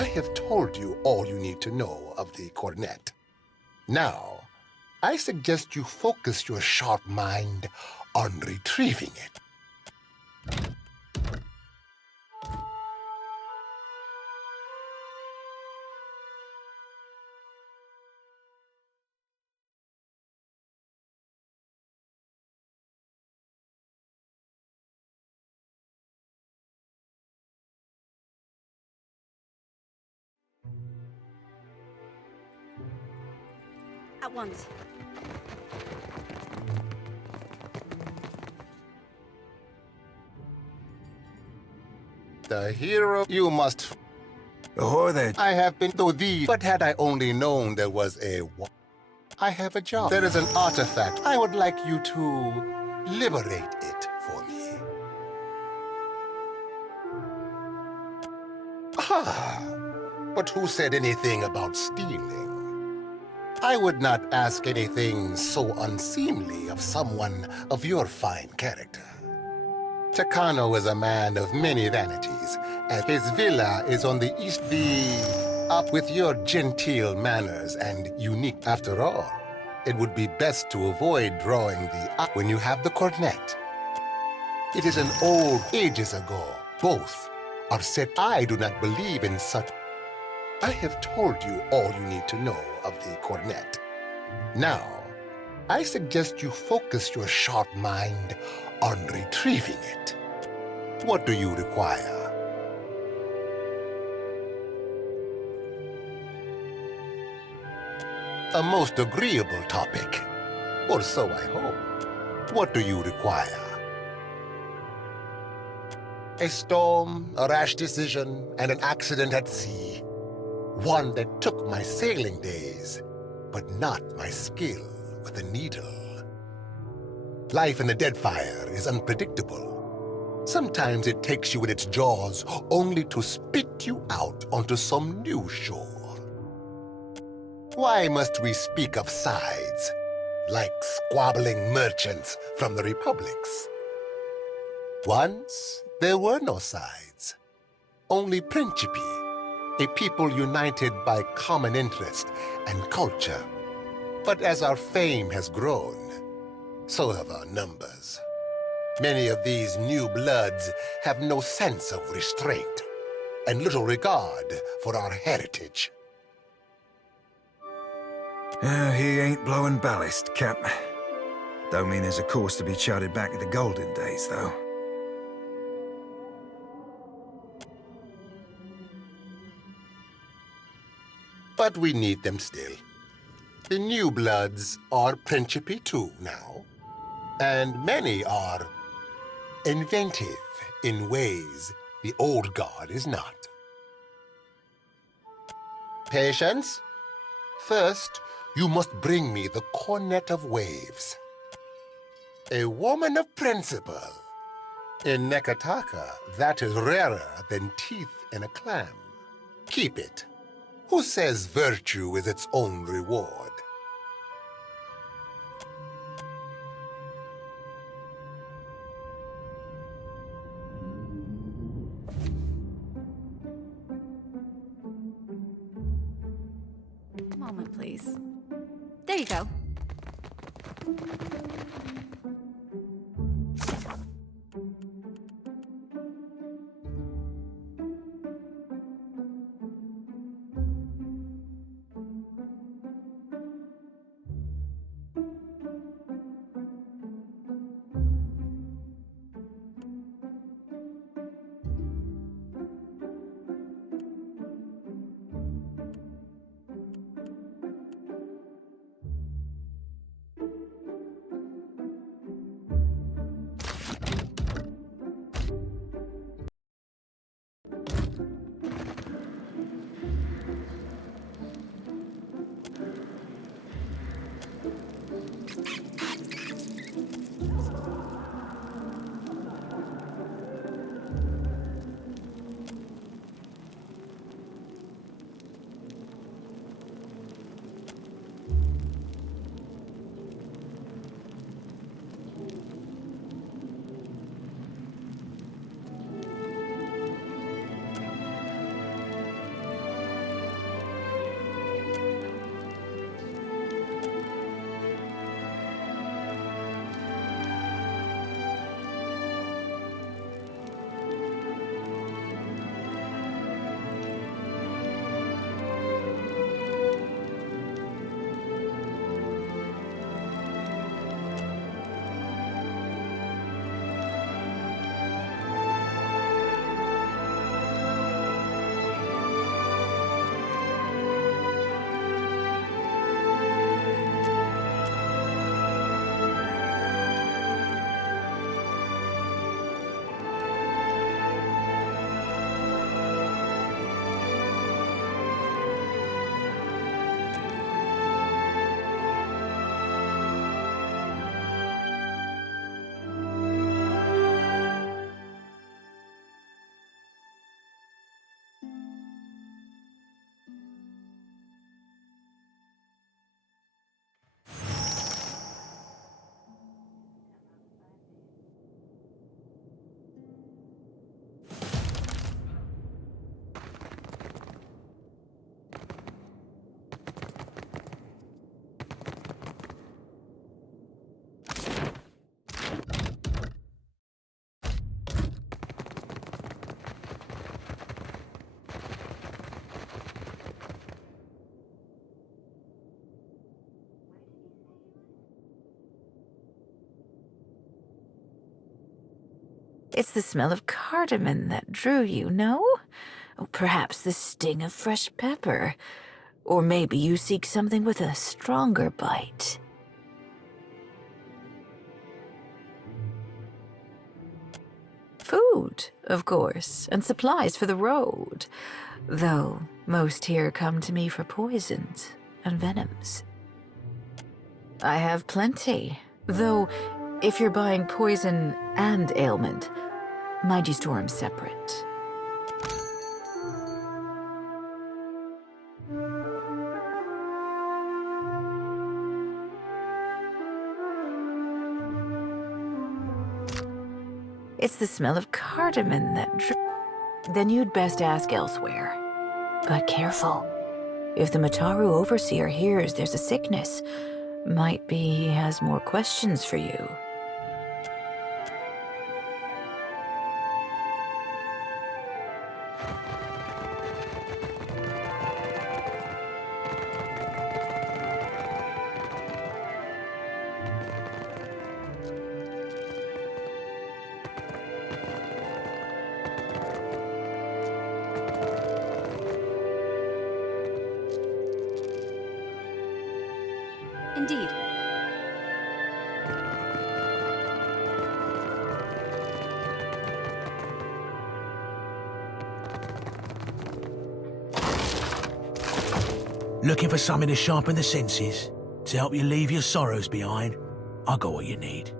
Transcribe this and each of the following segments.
I have told you all you need to know of the cornet. Now, I suggest you focus your sharp mind on retrieving it. At once. The hero you must... Ahoy there. I have been to thee, but had I only known there was a... I have a job. There is an artifact. I would like you to liberate it for me. Ah, but who said anything about stealing? I would not ask anything so unseemly of someone of your fine character. Takano is a man of many vanities, and his villa is on the east. Up with your genteel manners and unique. After all, it would be best to avoid drawing the eye when you have the cornet. It is an old ages ago. Both are set. I do not believe in such. I have told you all you need to know of the cornet. Now, I suggest you focus your sharp mind on retrieving it. What do you require? A most agreeable topic, or so I hope. What do you require? A storm, a rash decision, and an accident at sea. One that took my sailing days, but not my skill with a needle. Life in the Deadfire is unpredictable. Sometimes it takes you in its jaws only to spit you out onto some new shore. Why must we speak of sides, like squabbling merchants from the republics? Once, there were no sides, only principi, a people united by common interest and culture. But as our fame has grown, so have our numbers. Many of these new bloods have no sense of restraint and little regard for our heritage. He ain't blowing ballast, Cap. Don't mean there's a course to be charted back to the golden days, though. But we need them still. The new bloods are principi too now, and many are inventive in ways the old guard is not. Patience? First, you must bring me the cornet of waves. A woman of principle. In Nekataka, that is rarer than teeth in a clam. Keep it. Who says virtue is its own reward? Moment, please. There you go. It's the smell of cardamom that drew you, no? Oh, perhaps the sting of fresh pepper. Or maybe you seek something with a stronger bite. Food, of course, and supplies for the road. Though most here come to me for poisons and venoms. I have plenty, though if you're buying poison and ailment, mind you store 'em separate. It's the smell of cardamom that Then you'd best ask elsewhere. But careful. If the Mataru overseer hears there's a sickness, might be he has more questions for you. Indeed. Looking for something to sharpen the senses? To help you leave your sorrows behind? I got what you need.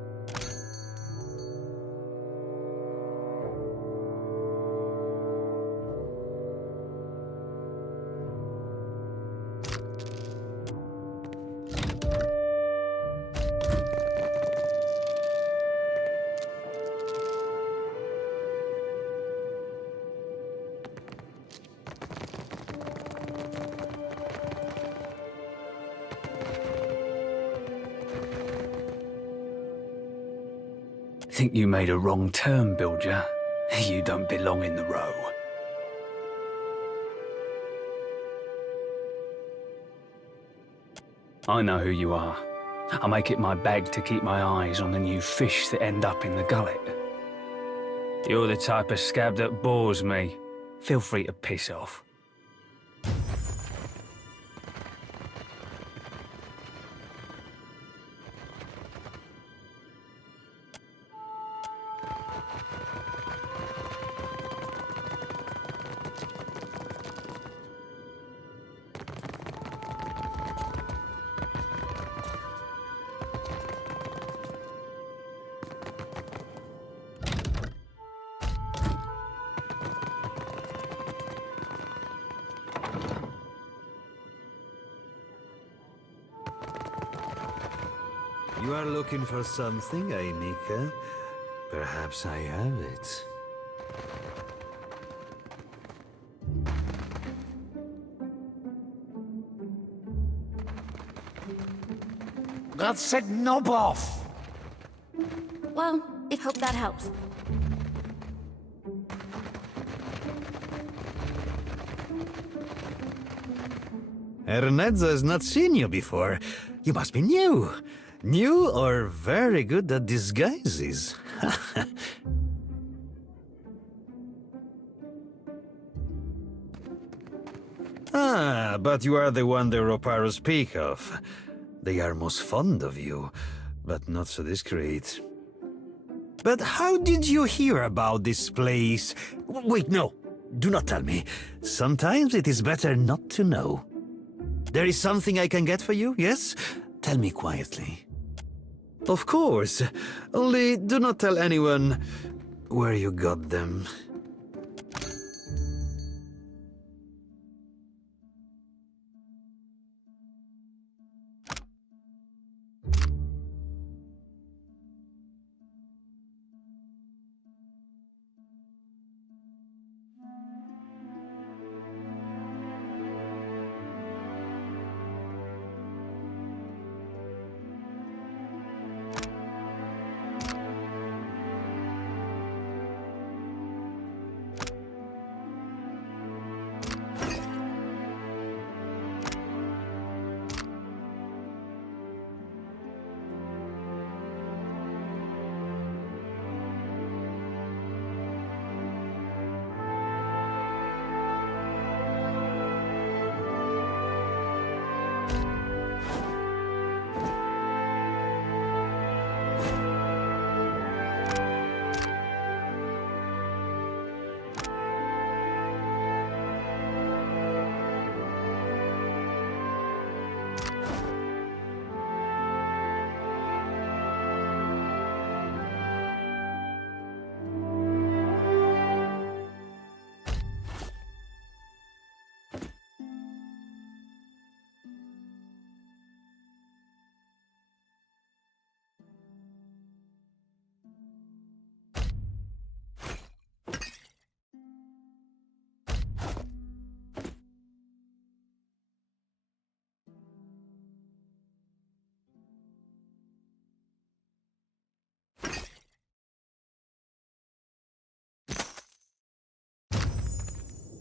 Think you made a wrong turn, Bilger. You don't belong in the row. I know who you are. I make it my bag to keep my eyes on the new fish that end up in the gullet. You're the type of scab that bores me. Feel free to piss off. You are looking for something, Ainika? Perhaps I have it. God said knob off! Well, I hope that helps. Ernezzo has not seen you before. You must be new. New or very good at disguises. Ah, but you are the one the Roparos speak of. They are most fond of you, but not so discreet. But how did you hear about this place? Wait, no. Do not tell me. Sometimes it is better not to know. There is something I can get for you, yes? Tell me quietly. Of course. Only do not tell anyone where you got them.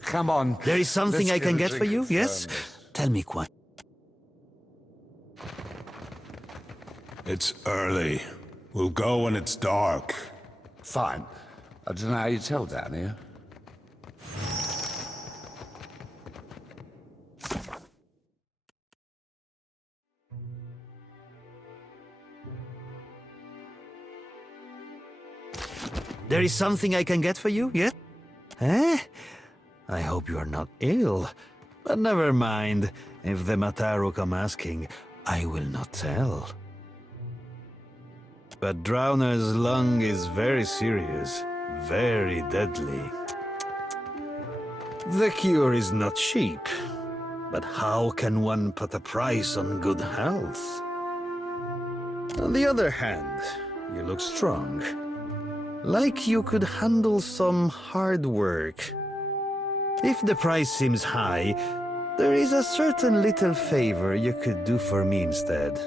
come on. There is something Let's I can get a for you, drink of yes? thermos. Tell me quiet. It's early. We'll go when it's dark. Fine. I don't know how you tell down here. There is something I can get for you, yes? Eh? I hope you are not ill. But never mind. If the Mataru come asking, I will not tell. But Drowner's lung is very serious, very deadly. The cure is not cheap, but how can one put a price on good health? On the other hand, you look strong. Like you could handle some hard work. If the price seems high, there is a certain little favor you could do for me instead.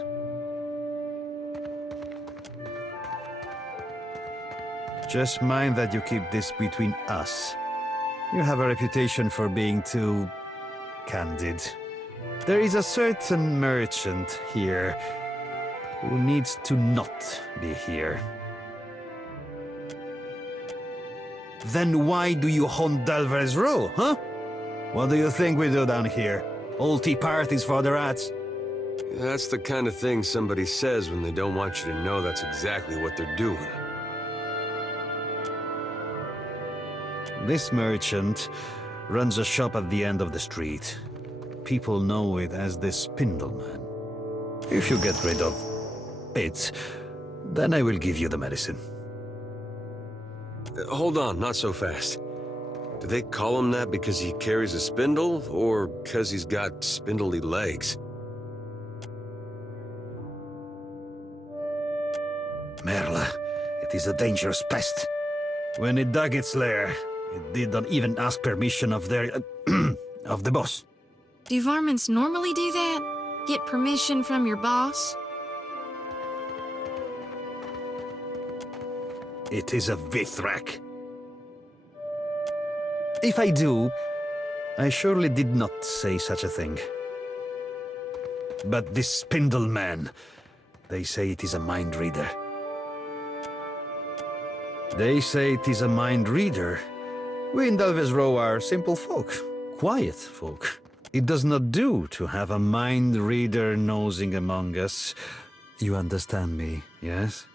Just mind that you keep this between us. You have a reputation for being too candid. There is a certain merchant here who needs to not be here. Then why do you haunt Delver's Row, huh? What do you think we do down here? Old tea parties for the rats? That's the kind of thing somebody says when they don't want you to know that's exactly what they're doing. This merchant runs a shop at the end of the street. People know it as the Spindleman. If you get rid of it, then I will give you the medicine. Hold on, not so fast. Do they call him that because he carries a spindle, or because he's got spindly legs? Merla, it is a dangerous pest. When it dug its lair, it did not even ask permission of their... of the boss. Do varmints normally do that? Get permission from your boss? It is a Vithrak. If I do, I surely did not say such a thing. But this Spindle Man, they say it is a mind reader. They say it is a mind reader. We in Delver's Row are simple folk, quiet folk. It does not do to have a mind reader nosing among us. You understand me, yes?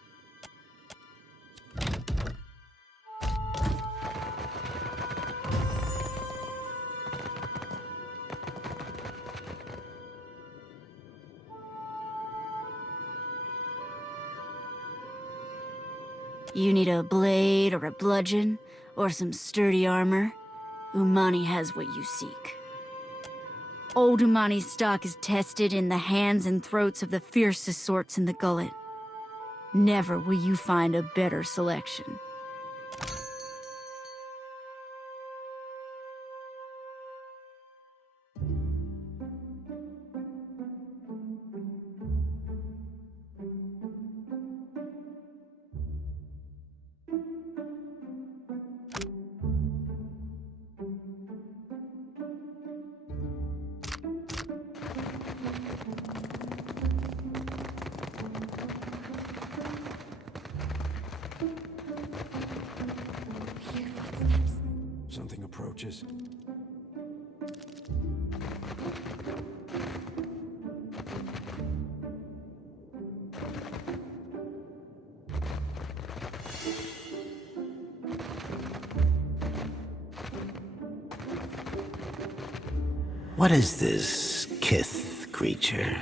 You need a blade or a bludgeon or some sturdy armor? Umani has what you seek. Old Umani stock is tested in the hands and throats of the fiercest sorts in the gullet. Never will you find a better selection. Something approaches. What is this Kith creature?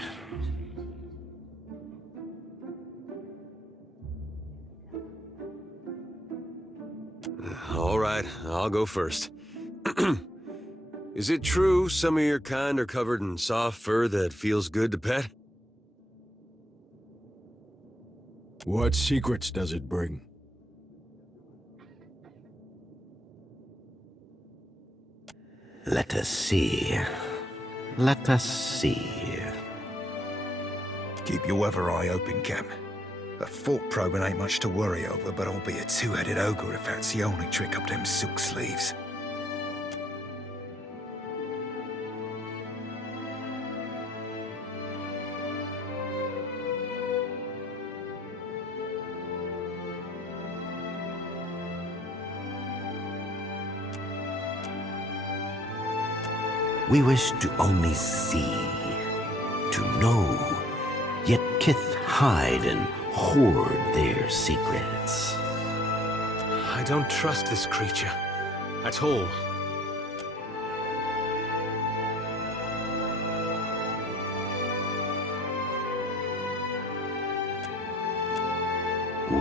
All right, I'll go first. Is it true some of your kind are covered in soft fur that feels good to pet? What secrets does it bring? Let us see. Let us see. Keep your weather eye open, Cap. A fork probing ain't much to worry over, but I'll be a two-headed ogre if that's the only trick up them silk sleeves. We wish to only see, to know, yet Kith hide and hoard their secrets. I don't trust this creature at all.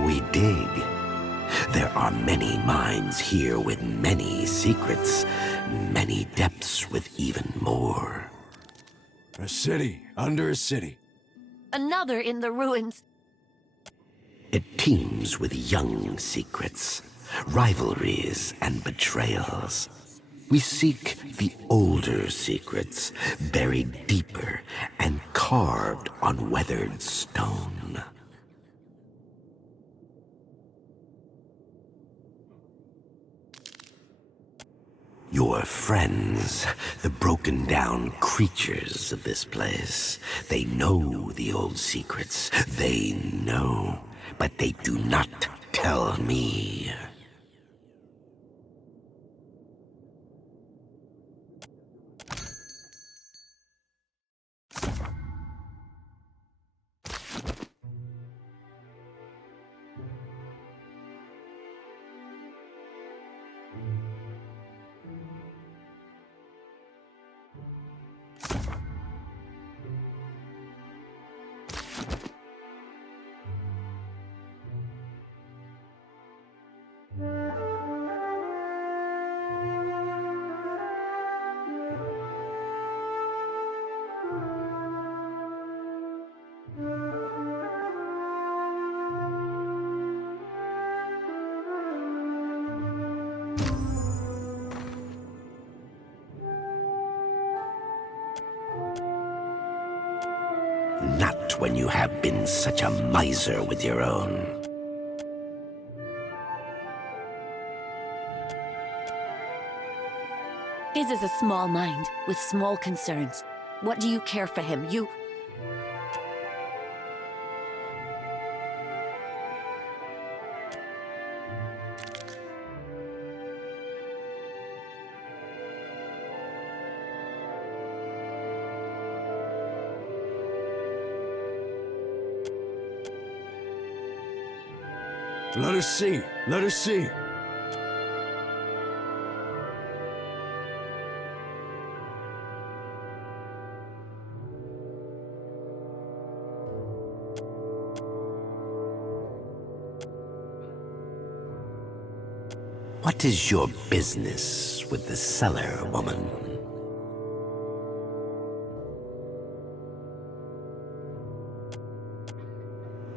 We dig. There are many minds here with many secrets, many depths with even more. A city under a city. Another in the ruins. It teems with young secrets, rivalries and betrayals. We seek the older secrets, buried deeper and carved on weathered stone. Your friends, the broken down creatures of this place, they know the old secrets. They know, but they do not tell me. Not when you have been such a miser with your own. His is a small mind, with small concerns. What do you care for him? You... Let us see. Let us see. What is your business with the cellar, woman?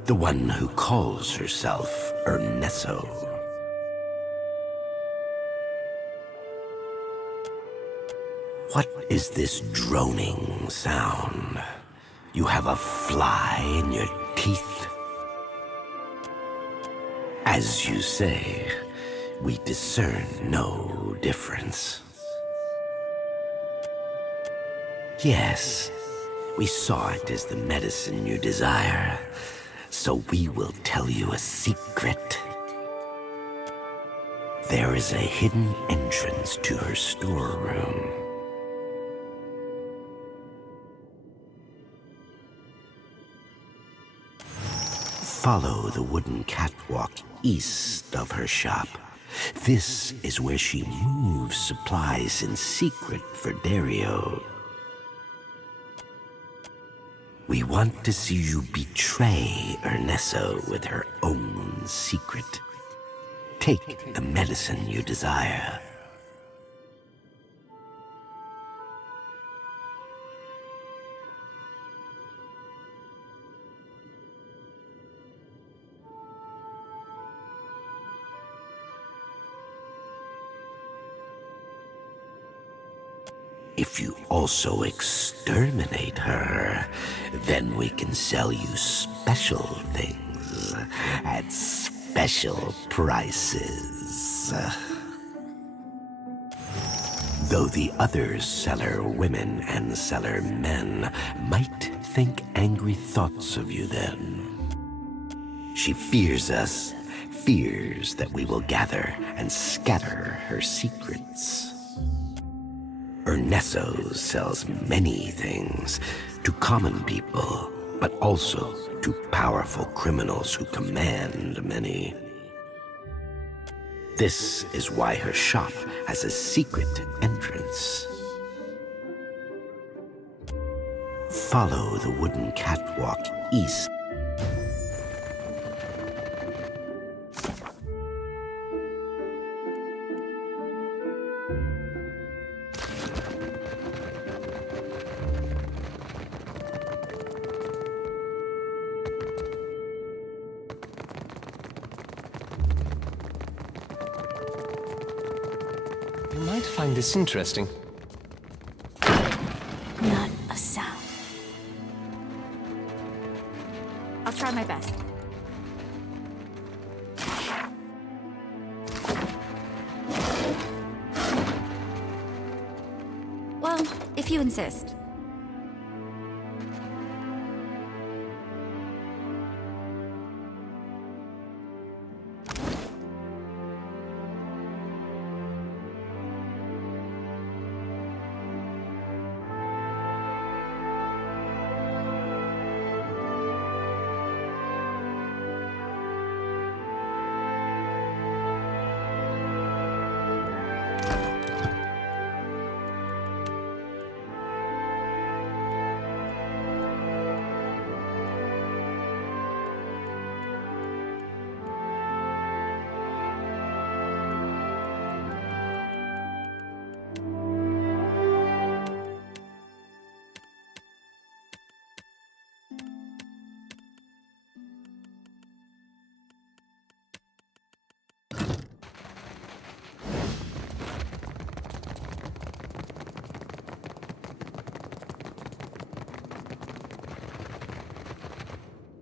The one who calls herself Ernesto. What is this droning sound? You have a fly in your teeth? As you say, we discern no difference. Yes, we saw it as the medicine you desire. So we will tell you a secret. There is a hidden entrance to her storeroom. Follow the wooden catwalk east of her shop. This is where she moves supplies in secret for Dario. We want to see you betray Ernesto with her own secret. Take the medicine you desire. If you also exterminate her, then we can sell you special things at special prices. Though the other cellar women and cellar men might think angry thoughts of you then. She fears us, fears that we will gather and scatter her secrets. Ernesto sells many things to common people, but also to powerful criminals who command many. This is why her shop has a secret entrance. Follow the wooden catwalk east. You might find this interesting. Not a sound. I'll try my best. Well, if you insist.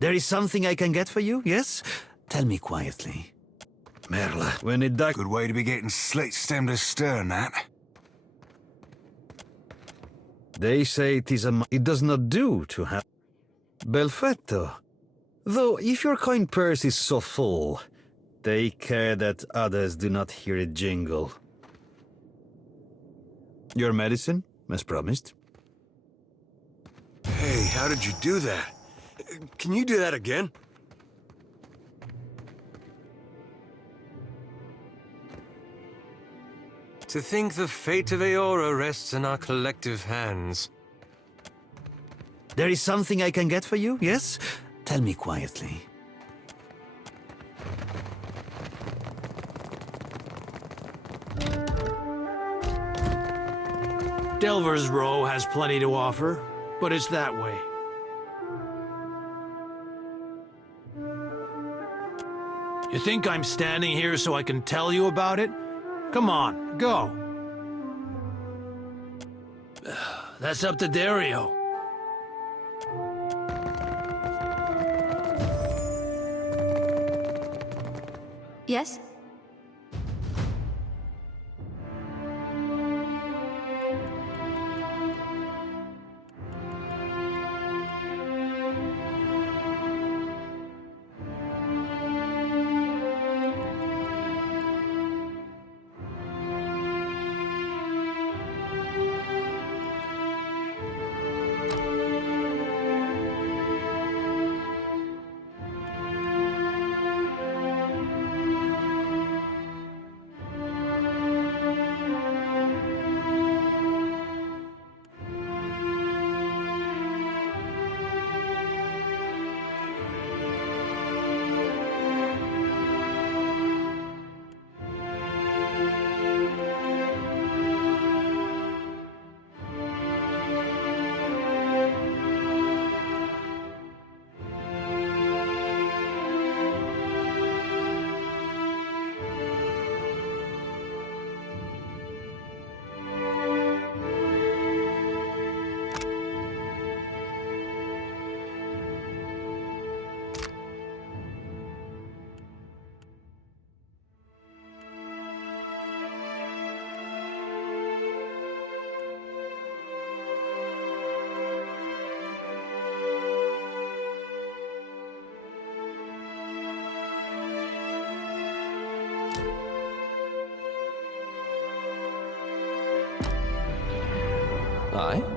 There is something I can get for you, yes? Tell me quietly. Merla, when it does... Good way to be getting slit stem to stern, that. They say it does not do to have... Belfetto. Though, if your coin purse is so full, take care that others do not hear it jingle. Your medicine, as promised. Hey, how did you do that? Can you do that again? To think the fate of Aora rests in our collective hands. There is something I can get for you, yes? Tell me quietly. Delver's Row has plenty to offer, but it's that way. You think I'm standing here so I can tell you about it? Come on, go. That's up to Dario. Yes? Aye?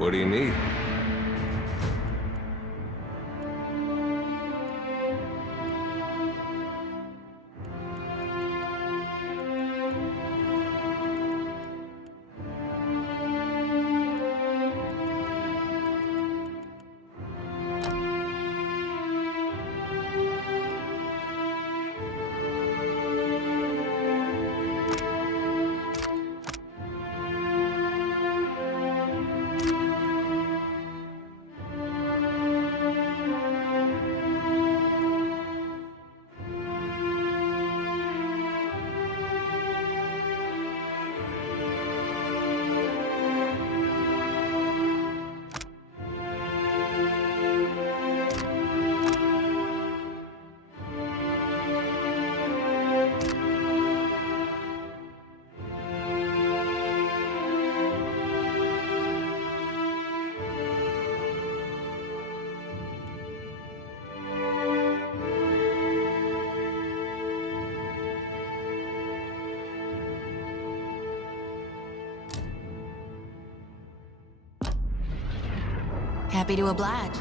What do you need? Happy to oblige.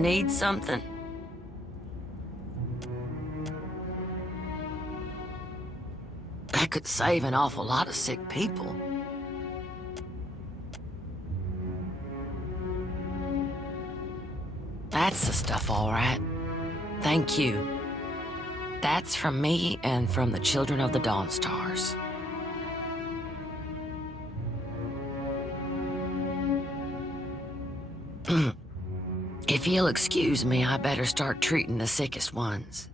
Need something? That could save an awful lot of sick people. That's the stuff, all right. Thank you. That's from me and from the children of the Dawnstars. If you'll excuse me, I better start treating the sickest ones.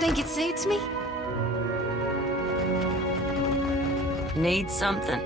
Think it suits me? Need something?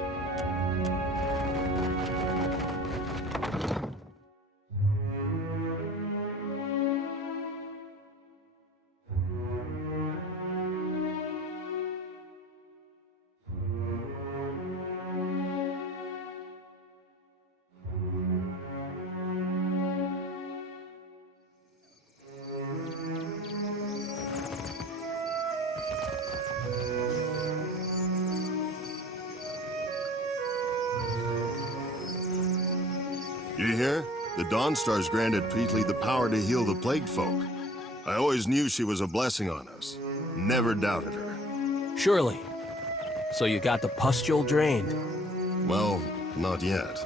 You hear? The Dawnstars granted Peetly the power to heal the plagued folk. I always knew she was a blessing on us. Never doubted her. Surely. So you got the pustule drained? Well, not yet.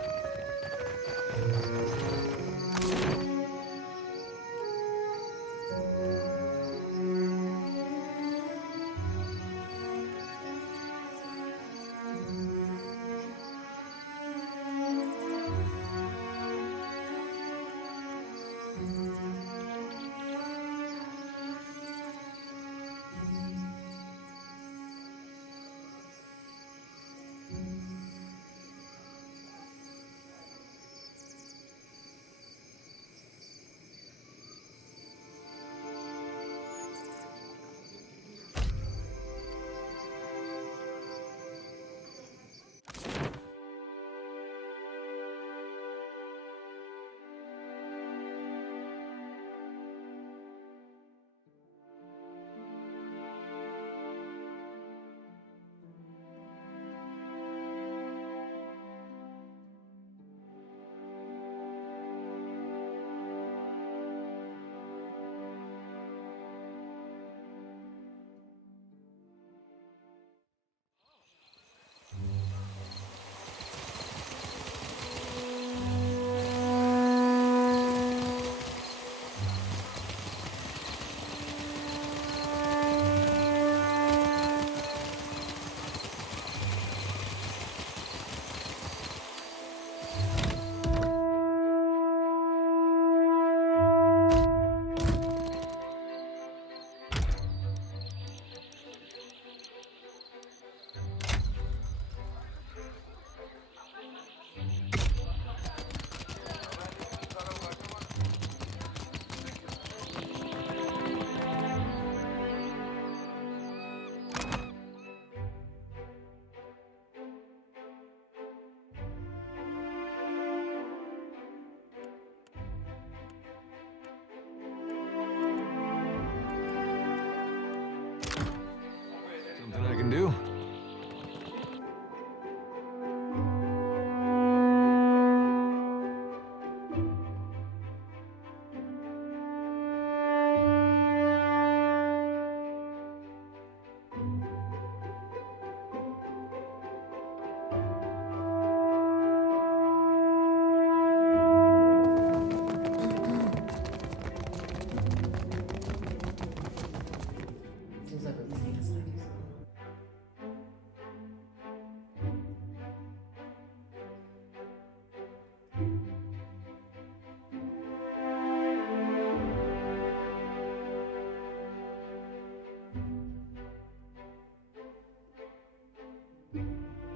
Something I can do?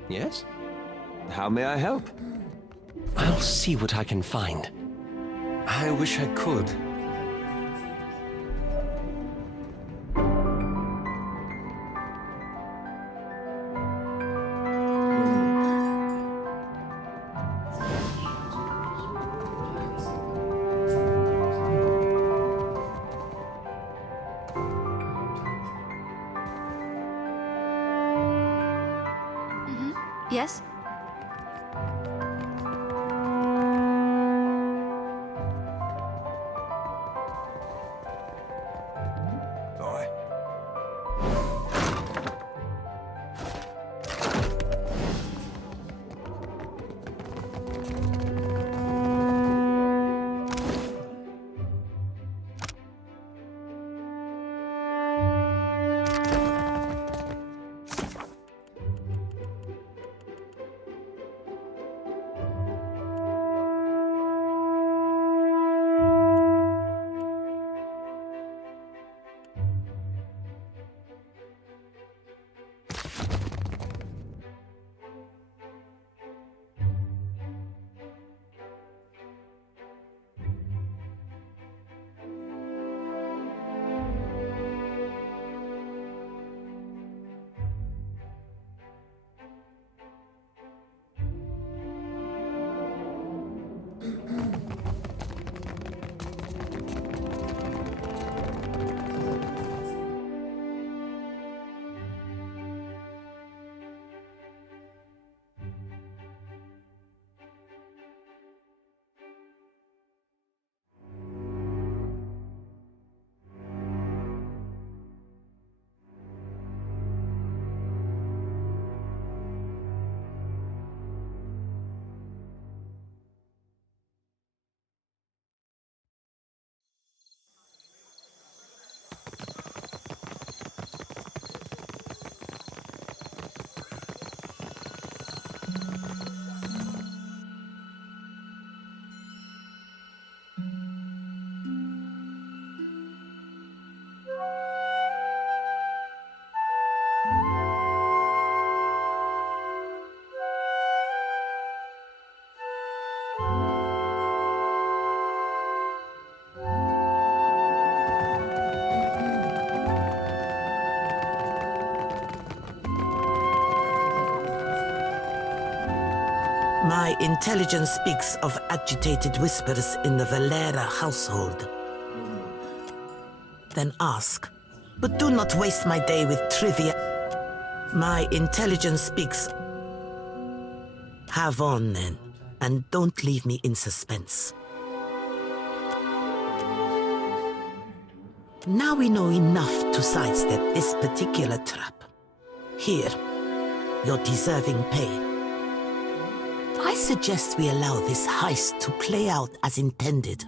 Yes? How may I help? I'll see what I can find. I wish I could. Yes? Aye. My intelligence speaks of agitated whispers in the Valera household. Then ask, but do not waste my day with trivia. My intelligence speaks. Have on then, and don't leave me in suspense. Now we know enough to sidestep this particular trap. Here, your deserving pay. I suggest we allow this heist to play out as intended.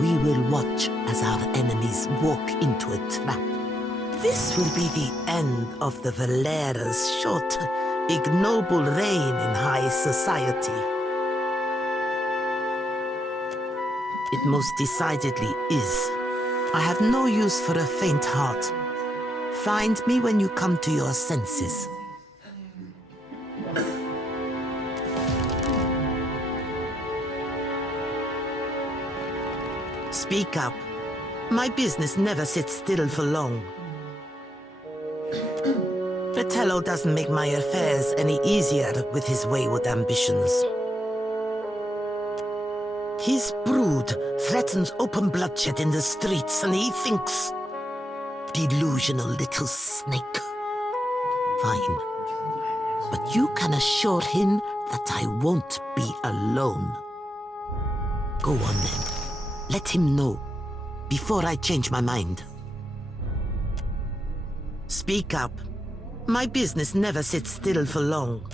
We will watch as our enemies walk into a trap. This will be the end of the Valera's short, ignoble reign in high society. It most decidedly is. I have no use for a faint heart. Find me when you come to your senses. Speak up. My business never sits still for long. Fratello doesn't make my affairs any easier with his wayward ambitions. His brood threatens open bloodshed in the streets, and he thinks... Delusional little snake. Fine. But you can assure him that I won't be alone. Go on then. Let him know, before I change my mind. Speak up. My business never sits still for long.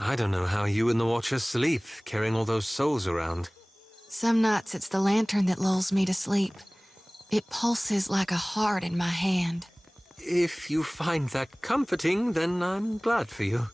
I don't know how you and the Watchers sleep, carrying all those souls around. Some nights it's the lantern that lulls me to sleep. It pulses like a heart in my hand. If you find that comforting, then I'm glad for you.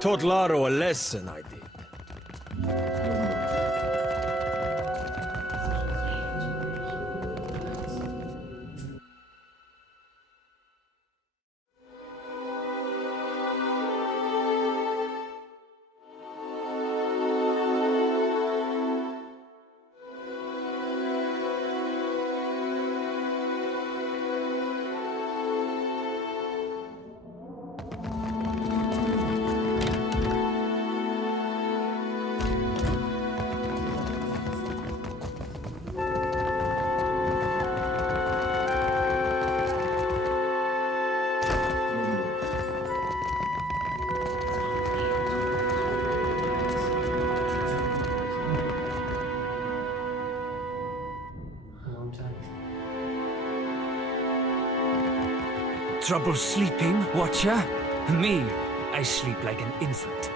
Taught Laro a lesson, I did. Trouble sleeping, Watcher? Me, I sleep like an infant.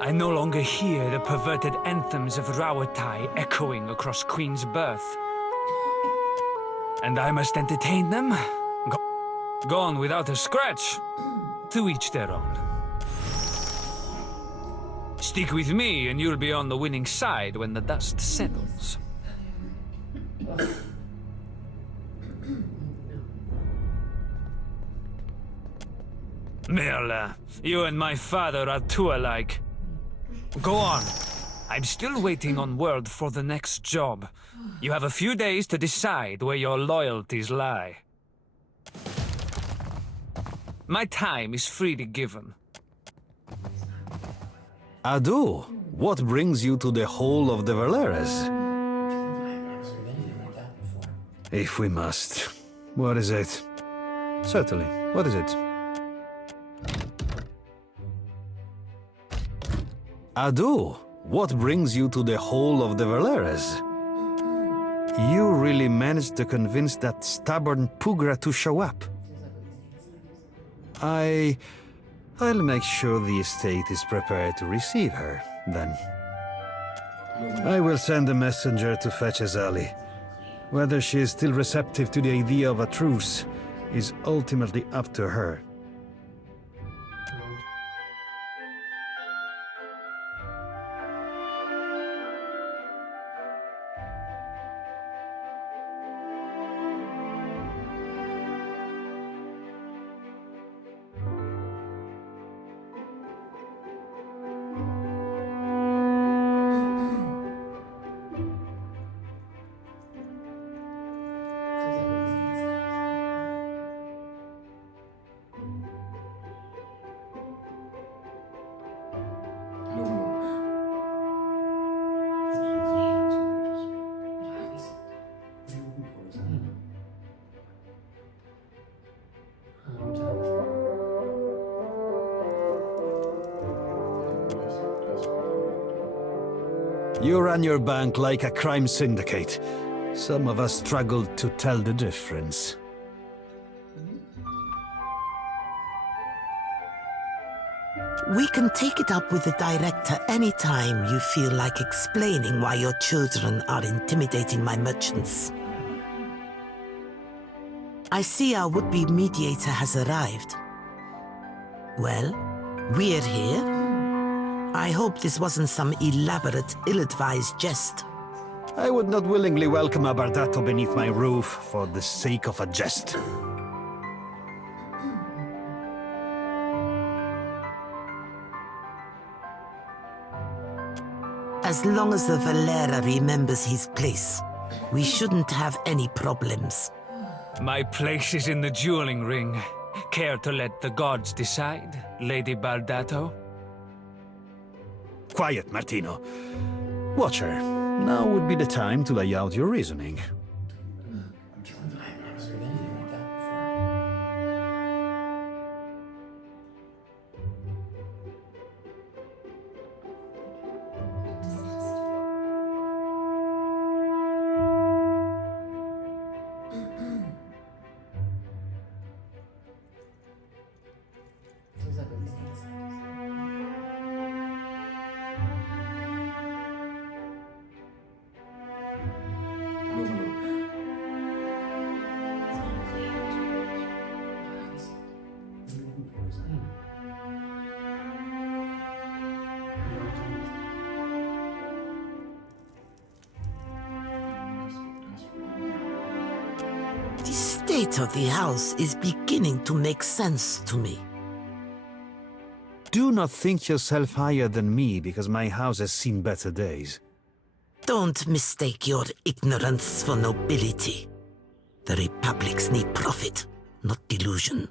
I no longer hear the perverted anthems of Rawatai echoing across Queen's Birth. And I must entertain them? Gone without a scratch. To each their own. Stick with me and you'll be on the winning side when the dust settles. Merla, you and my father are too alike. Go on. I'm still waiting on word for the next job. You have a few days to decide where your loyalties lie. My time is freely given. Adu, what brings you to the Hall of the Valeres? If we must. What is it? Certainly. What is it? Adu, what brings you to the Hall of the Valeres? You really managed to convince that stubborn Pugra to show up. I'll make sure the estate is prepared to receive her, then. I will send a messenger to fetch Azali. Whether she is still receptive to the idea of a truce is ultimately up to her. You run your bank like a crime syndicate. Some of us struggled to tell the difference. We can take it up with the director anytime you feel like explaining why your children are intimidating my merchants. I see our would-be mediator has arrived. Well, we're here. I hope this wasn't some elaborate, ill-advised jest. I would not willingly welcome a Bardato beneath my roof for the sake of a jest. As long as the Valera remembers his place, we shouldn't have any problems. My place is in the dueling ring. Care to let the gods decide, Lady Bardato? Quiet, Martino. Watcher, now would be the time to lay out your reasoning. state of the house is beginning to make sense to me. Do not think yourself higher than me because my house has seen better days. Don't mistake your ignorance for nobility. The republics need profit, not delusion.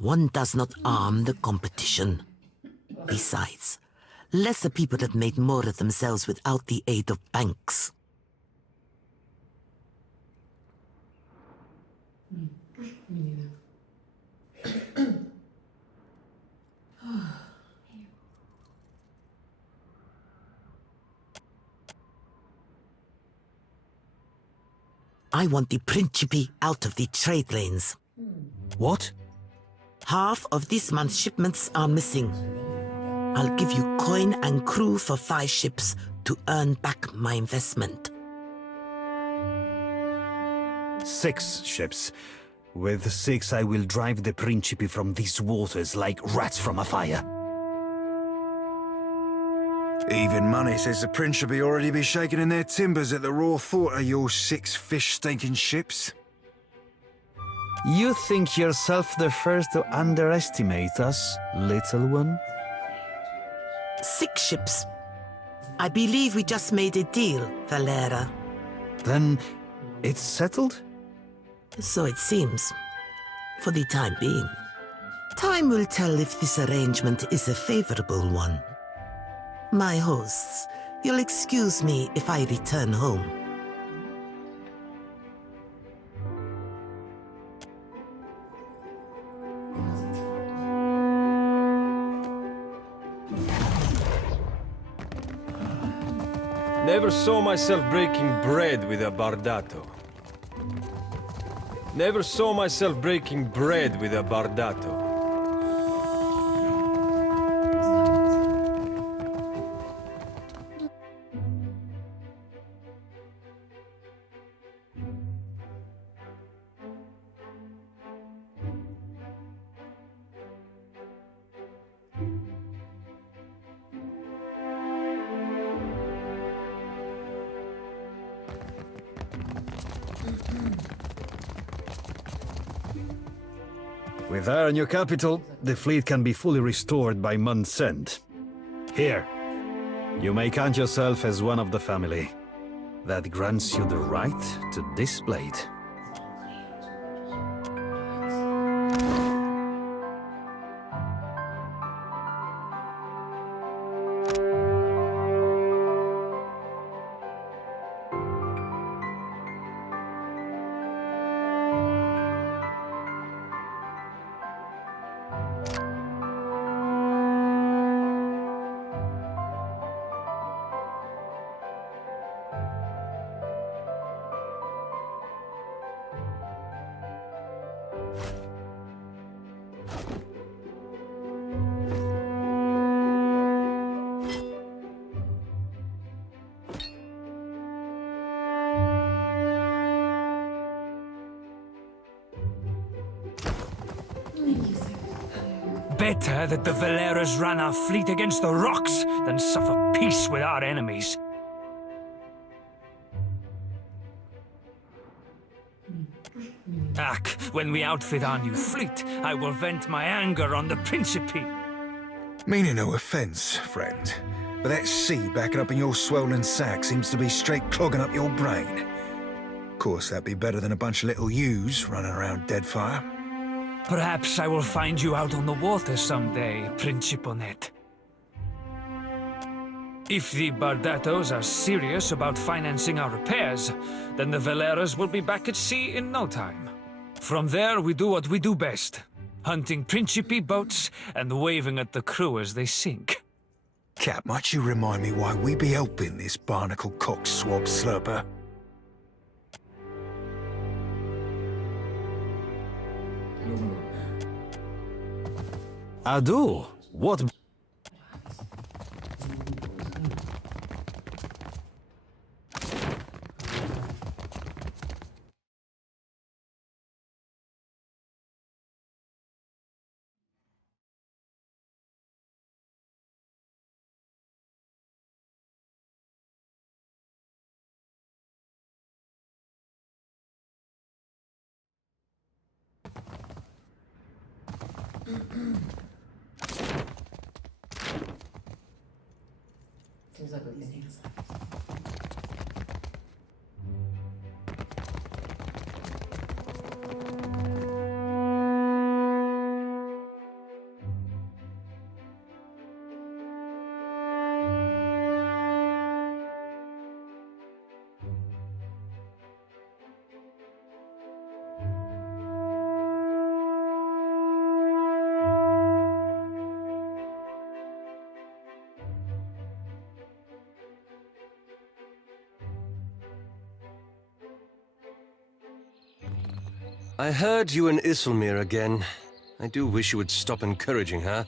One does not arm the competition. Besides, lesser people have made more of themselves without the aid of banks. I want the Principe out of the trade lanes. What? Half of this month's shipments are missing. I'll give you coin and crew for 5 ships to earn back my investment. 6 ships. With 6 I will drive the Principe from these waters like rats from a fire. Even money says the Principe already be shaking in their timbers at the raw thought of your 6 fish-stinking ships. You think yourself the first to underestimate us, little one? 6 ships. I believe we just made a deal, Valera. Then it's settled? So it seems. For the time being. Time will tell if this arrangement is a favorable one. My hosts, you'll excuse me if I return home. Never saw myself breaking bread with a Bardato. Never saw myself breaking bread with a Bardato. With our new capital, the fleet can be fully restored by month's end. Here, you may count yourself as one of the family. That grants you the right to display it. Better that the Valeras ran our fleet against the rocks than suffer peace with our enemies. Ack, when we outfit our new fleet, I will vent my anger on the Principe. Meaning no offence, friend, but that sea backing up in your swollen sack seems to be straight clogging up your brain. Of course, that'd be better than a bunch of little ewes running around Deadfire. Perhaps I will find you out on the water someday, Principonet. If the Bardatos are serious about financing our repairs, then the Valeras will be back at sea in no time. From there, we do what we do best. Hunting Principe boats and waving at the crew as they sink. Cap, might you remind me why we be helping this barnacle cock swab slurper? Ado, what I heard you and Isilmir again. I do wish you would stop encouraging her.